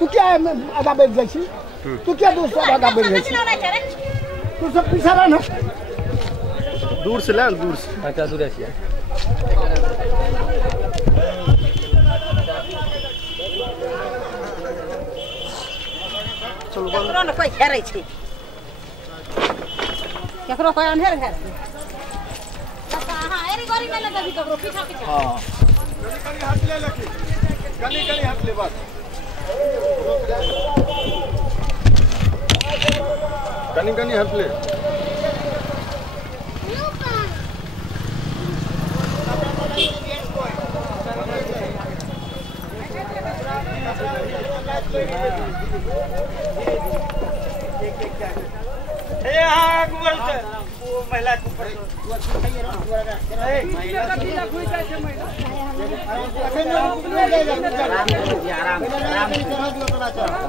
तू क्या आधा बैठ जाइए तू क्या दोस्त आधा बैठ जाइए तू सब पीछा रहा ना दूर से ले दूर से अच्छा दूर है चलो केकरो न कोई घेरै छै केकरो कोई अंधेर घेर हां एरी गरी में लगे केकरो पीछा पीछा हां गली हाथ ले बस कनी हाथ ले हाँ गूगल से वो महिला के ऊपर महिला